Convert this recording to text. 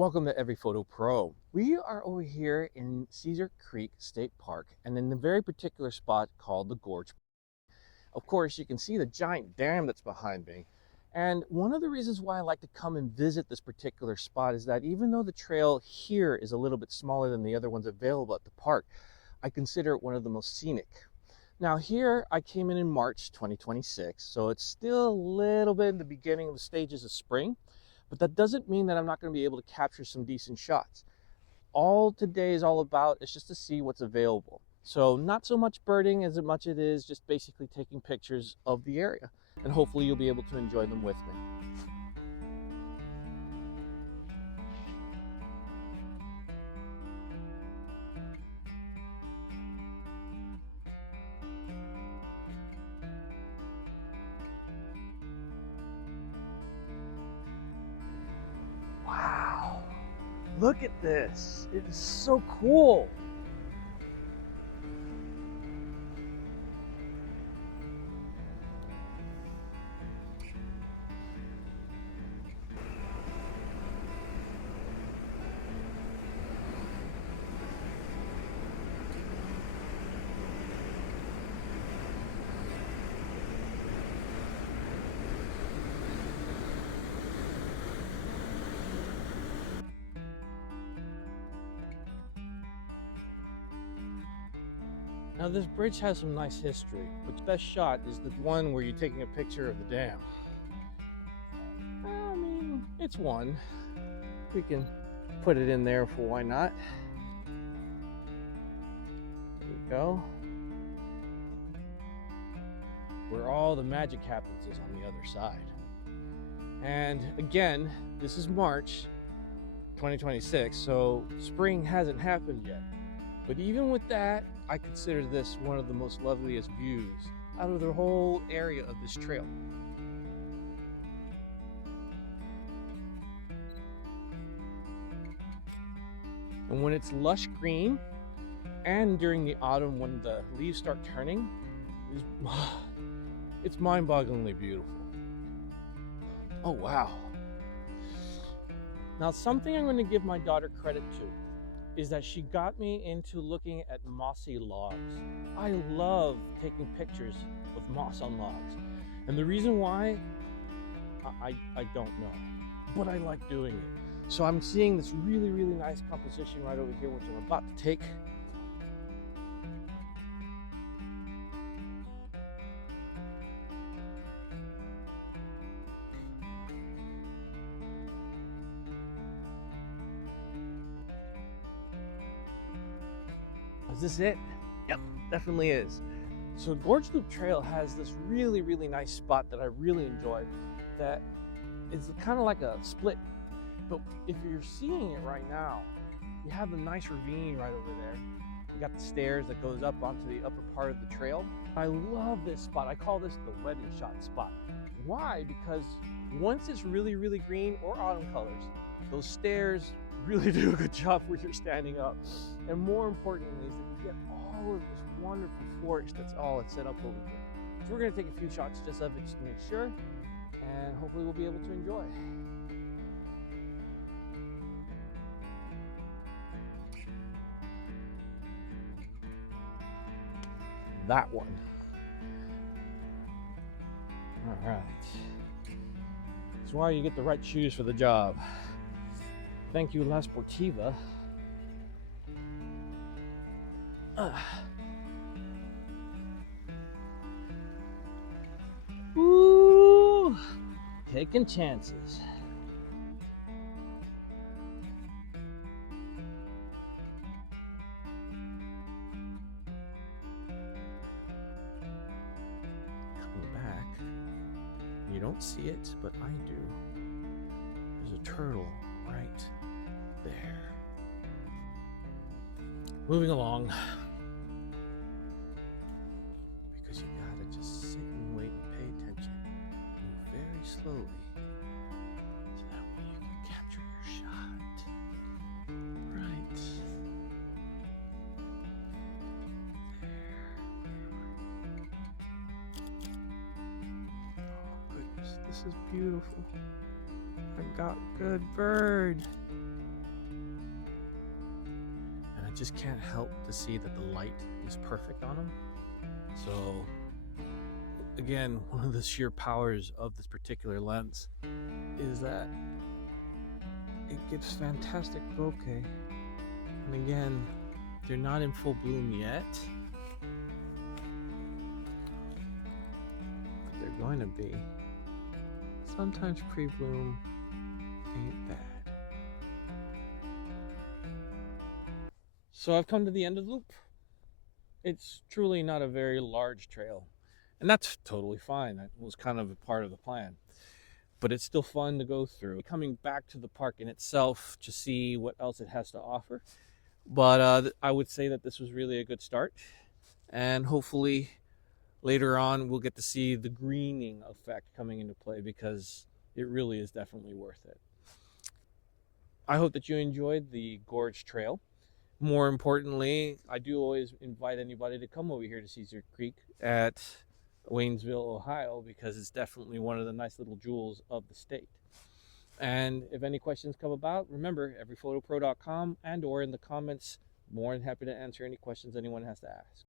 Welcome to EveryPhotoPro. We are over here in Caesar Creek State Park and in a very particular spot called the Gorge. Of course, you can see the giant dam that's behind me. And one of the reasons why I like to come and visit this particular spot is that even though the trail here is a little bit smaller than the other ones available at the park, I consider it one of the most scenic. Now here, I came in March 2026, so it's still a little bit in the beginning of the stages of spring. But that doesn't mean that I'm not going to be able to capture some decent shots. All today is all about is just to see what's available. So not so much birding as much as it is just basically taking pictures of the area. And hopefully you'll be able to enjoy them with me. Wow, look at this. It is so cool. Now this bridge has some nice history, but the best shot is the one where you're taking a picture of the dam. I mean, it's one. We can put it in there for why not. There we go. Where all the magic happens is on the other side. And again, this is March 2026, so spring hasn't happened yet. But even with that, I consider this one of the most loveliest views out of the whole area of this trail. And when it's lush green, and during the autumn when the leaves start turning, it's mind-bogglingly beautiful. Oh wow. Now something I'm going to give my daughter credit to is that she got me into looking at mossy logs. I love taking pictures of moss on logs. And the reason why, I don't know, but I like doing it. So I'm seeing this really, really nice composition right over here, which I'm about to take. Is this it? Yep, definitely is. So Gorge Loop Trail has this really, really nice spot that I really enjoy that is kind of like a split. But if you're seeing it right now, you have the nice ravine right over there. You got the stairs that goes up onto the upper part of the trail. I love this spot. I call this the wedding shot spot. Why? Because once it's really, really green or autumn colors, those stairs really do a good job where you're standing up. And more importantly is that you get all of this wonderful forest that's all it's set up over here. So we're going to take a few shots just of it just to make sure, and hopefully we'll be able to enjoy. That one. All right. That's why you get the right shoes for the job. Thank you, La Sportiva. Woo! Taking chances. Coming back, you don't see it, but I do. There's a turtle right there. Moving along, because you gotta just sit and wait and pay attention. Move very slowly so that way you can capture your shot. Right there. Oh goodness, this is beautiful. I got good bird. just can't help to see that the light is perfect on them. So again, one of the sheer powers of this particular lens is that it gives fantastic bokeh. And again, they're not in full bloom yet, but they're going to be. Sometimes pre-bloom ain't bad. So I've come to the end of the loop. It's truly not a very large trail, and that's totally fine. That was kind of a part of the plan, but it's still fun to go through. Coming back to the park in itself to see what else it has to offer, but I would say that this was really a good start, and hopefully later on we'll get to see the greening effect coming into play, because it really is definitely worth it. I hope that you enjoyed the Gorge Trail. More importantly, I do always invite anybody to come over here to Caesar Creek at Waynesville, Ohio, because it's definitely one of the nice little jewels of the state. And if any questions come about, remember, EveryPhotoPro.com, and or in the comments, more than happy to answer any questions anyone has to ask.